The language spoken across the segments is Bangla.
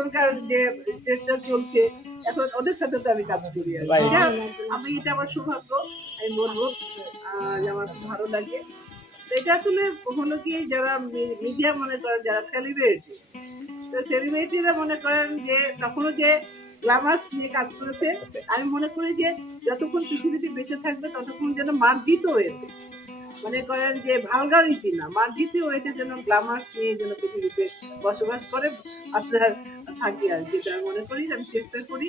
এখনকার যে চেষ্টা চলছে, এখন ওদের সাথে তো আমি কাজ করি আর কি। আমি এটা আমার সৌভাগ্য, আমি বলবো যে আমার খুব ভালো লাগে। তো এটা আসলে হলো কি, যারা মিডিয়া মনে করেন, যারা সেলিব্রিটি, তো সেলিব্রিটিরা মনে করেন যে তখনও যে গ্ল্যামার্স নিয়ে কাজ করেছে, আমি মনে করি যে যতক্ষণ পৃথিবীতে বেঁচে থাকবে ততক্ষণ যেন মার্জিত হয়েছে, মনে করেন যে ভালগারিটি না, মার্জিত হয়েছে যেন গ্ল্যামার্স নিয়ে যেন পৃথিবীতে বসবাস করে আপনার থাকি আর কি। আমি মনে করি, আমি চেষ্টা করি।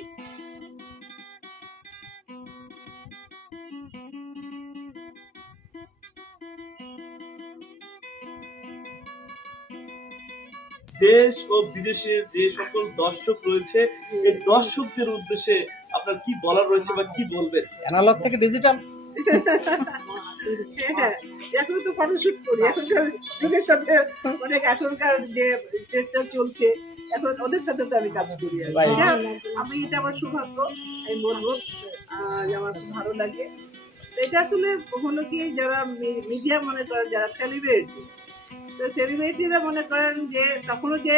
দেশ ও বিদেশের যে সকল দর্শক রয়েছে, এই দর্শকদের উদ্দেশ্যে আপনার কি বলার রয়েছে বা কি বলবেন? অ্যানালগ থেকে ডিজিটাল। হ্যাঁ, এখন তো ফটোশুট করি, এখনকার যুগের সাথে অনেক এখনকার যে চেষ্টা চলছে, এখন ওদের সাথে তো আমি কাজ করি আর কি। আমি এটা আমার সৌভাগ্য, আমি বলবো যে আমার খুব ভালো লাগে। তো এটা আসলে হলো কি, যারা মিডিয়া মনে করেন, যারা সেলিব্রিটি, তো সেলিব্রিটিরা মনে করেন যে তখনও যে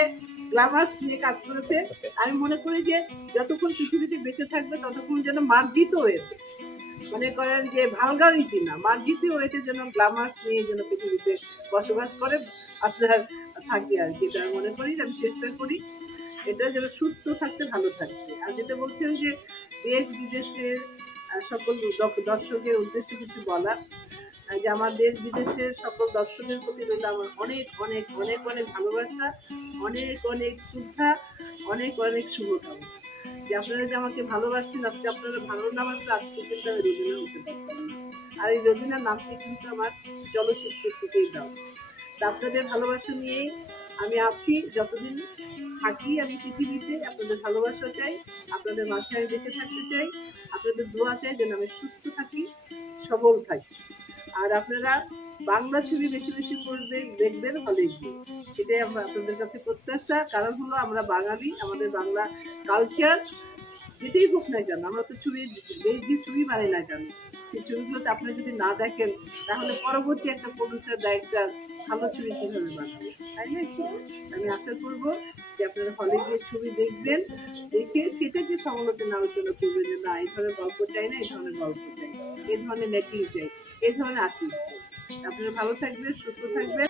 গ্ল্যামার্স নিয়ে কাজ করেছে, আমি মনে করি যে যতক্ষণ পৃথিবীতে বেঁচে থাকবে ততক্ষণ যেন মার্জিত হয়েছে, মনে করেন যে ভালগারিটি না, মার্জিত হয়েছে যেন গ্ল্যামার্স নিয়ে যেন পৃথিবীতে বসবাস করে আপনার থাকি আর কি। আমি মনে করি, আমি চেষ্টা করি এটা যেন সুস্থ থাকতে, ভালো থাকতে। আর যেটা বলছেন যে দেশ বিদেশের সকল দর্শকের উদ্দেশ্যে কিছু বলা, যে আমার দেশ বিদেশের সকল দর্শকের প্রতি রইল আমার অনেক অনেক অনেক অনেক ভালোবাসা, অনেক অনেক শ্রদ্ধা, অনেক অনেক শুভকামনা। যে আপনারা যে আমাকে ভালোবাসছেন, আজকে আপনারা ভালো না বাসলে আজকে কিন্তু আমি রবিনা হতে পারতাম না। আর এই রবিনার নামটি কিন্তু আমার চলচ্চিত্র থেকেই দাও। তা আপনাদের ভালোবাসা নিয়েই আমি আছি, যতদিন থাকি আমি পৃথিবীতে আপনাদের ভালোবাসা চাই, আপনাদের মাঝে আমি বেঁচে থাকতে চাই, আপনাদের দোয়া চাই যেন আমি সুস্থ থাকি, সবল থাকি। আর আপনারা বাংলা ছবি বেশি বেশি করবে, দেখবেন, হলে গিয়ে। এটাই আমরা আপনাদের কাছে প্রত্যাশা। কারণ হলো আমরা বাঙালি, আমাদের বাংলা কালচার যেটাই হোক না কেন, আমরা তো ছবি, যে ছবি মানে না কেন, সেই ছবিগুলোতে আপনি যদি না দেখেন, তাহলে পরবর্তী একটা প্রডিউসার, ডাইরেক্টর ভালো ছবি কিভাবে বানাবে, তাই না? আমি আশা করবো যে আপনারা হলে গিয়ে ছবি দেখবেন, দেখে সেটাকে সমালোচনা আলোচনা করবেন যে না, এই ধরনের গল্প চাই না, এই ধরনের গল্প চাই, এই ধরনের ম্যাকিং চাই, এই ধরনের আর্টিস্ট চাই। আপনারা ভালো থাকবেন, সুস্থ থাকবেন।